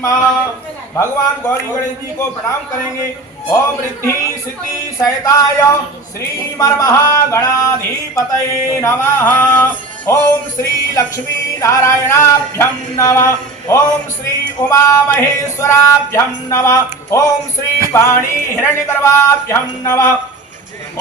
भगवान गौरी गणेश जी को प्रणाम करेंगे। ओम रिद्धि सिद्धि सहिताय श्रीमन्महागणाधिपतये नमः। ओम श्री लक्ष्मी नारायणाभ्यं नमः। ओम श्री उमा महेश्वराभ्यं नमः। ओम श्री वाणी हिरण्यगर्भाभ्यं नमः।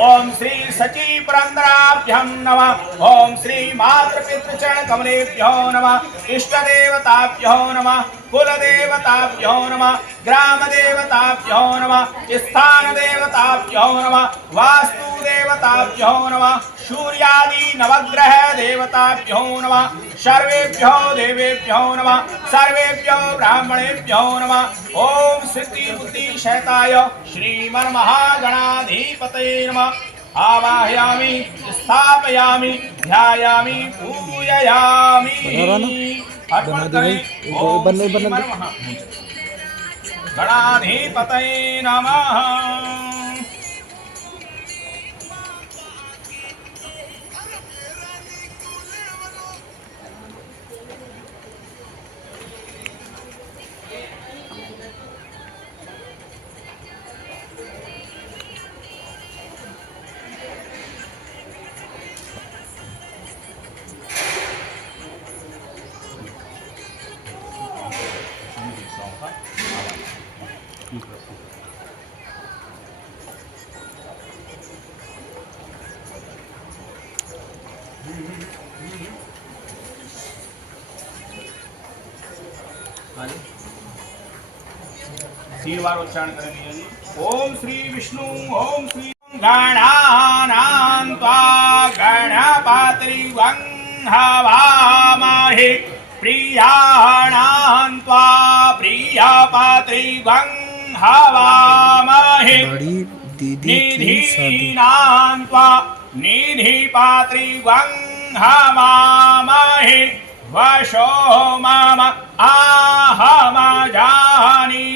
ओम श्री सची पुरंदराभ्यं नमः। ओम श्री मातृपितृचरण कमलेभ्यो नमः। इष्ट देवताभ्यो नमः। कुल देवताभ्यो नमः। ग्राम देवताभ्यो नमः। स्थान देवताभ्यो नमः। वास्तु देवताभ्यो नमः। सूर्यादि नवग्रह देवताभ्यो नमः। सर्वेभ्यो देवेभ्यो नमः। सर्वेभ्यो ब्राह्मणेभ्यो नमः। ओम सिद्धि बुद्धि सहिताय श्रीमन्महागणाधिपतये नमः। आवाहयामि स्थापयामि ध्यायामि पूजयामि। गणाधिपतये नमः। तीन बार उच्चारण करेंगे जी। ओम श्री विष्णु ओम श्री गणानां त्वा गणपतिर्वं हवामहे प्रियाणां त्वा प्रियपतिर्वं हवामहे निधीनां त्वा निधिपतिर्वं हवामहे वशो मम आहमजानि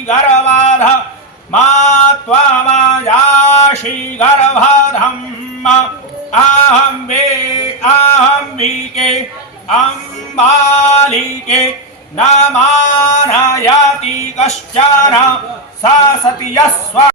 गर्भध मा त्वमजासि गर्भधम् अहम्बिके अम्बालिके न मानयति कश्चन स सति यस्व